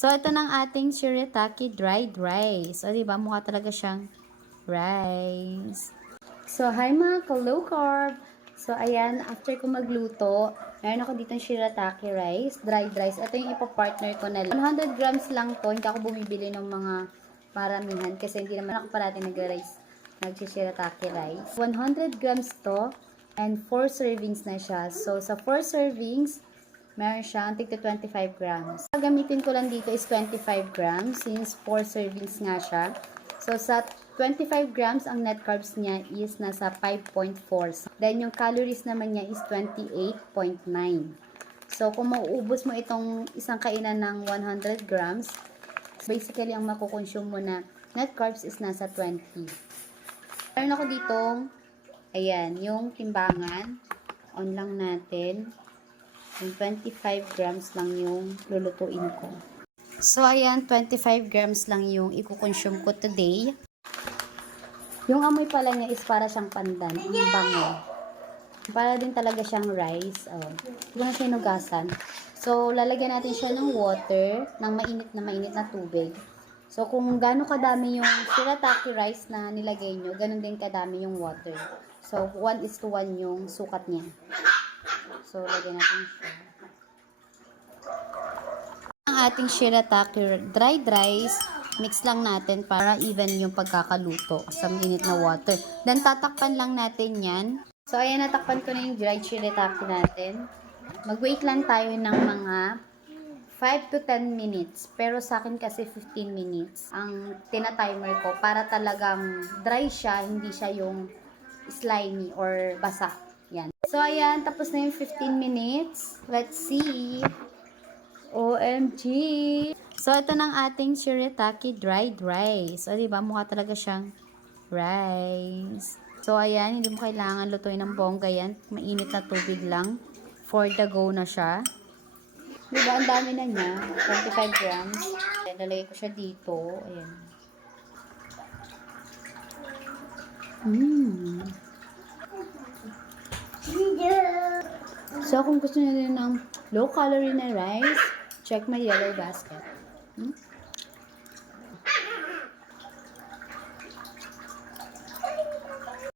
So, ito ng ating shirataki dried rice. O, diba? Mukha talaga siyang rice. So, hi mga ka-low carb. So, ayan, after ko magluto, meron ako dito shirataki rice, dried rice. Ito yung ipapartner ko na 100 grams lang to. Hindi ako bumibili ng mga maramihan kasi hindi naman ako parati nag-rice, nag-shirataki rice. 100 grams to and 4 servings na siya. So, sa 4 servings, meron siyang tigto 25 grams. Gagamitin ko lang dito is 25 grams since 4 servings nga siya. So, sa 25 grams, ang net carbs niya is nasa 5.4. Then, yung calories naman niya is 28.9. So, kung mauubos mo itong isang kainan ng 100 grams, basically, ang makukonsume mo na net carbs is nasa 20. Meron ako ditong, ayan, yung timbangan. On lang natin. Yung 25 grams lang yung lulutuin ko. So, ayan, 25 grams lang yung i-consume ko today. Yung amoy pala niya is para siyang pandan. Ang bango. Para din talaga siyang rice. Oh. Hindi ko na sinugasan. So, lalagyan natin siya ng water, ng mainit na tubig. So, kung gaano kadami yung shirataki rice na nilagay nyo, ganun din kadami yung water. So, 1:1 yung sukat niya. So, lagyan natin siya. Ang ating shirataki dried rice, mix lang natin para even yung pagkakaluto sa mainit na water. Then, tatakpan lang natin yan. So, ayan, natakpan ko na yung dried shirataki natin. Mag-wait lang tayo ng mga 5 to 10 minutes. Pero sa akin kasi 15 minutes ang tina-timer ko para talagang dry siya, hindi siya yung slimy or basa. Yan. So, ayan, tapos na yung 15 minutes. Let's see. OMG! So, ito ng ating shirataki dried rice. O, diba? Mukha talaga siyang rice. So, ayan. Hindi mo kailangan lutuin ng bongga yan. Mainit na tubig lang. For the go na siya. Diba? Ang dami na niya. 25 grams. Ayan, lalagay ko siya dito. Ayan. So, kung gusto niyo din ng low-calorie na rice, check my yellow basket.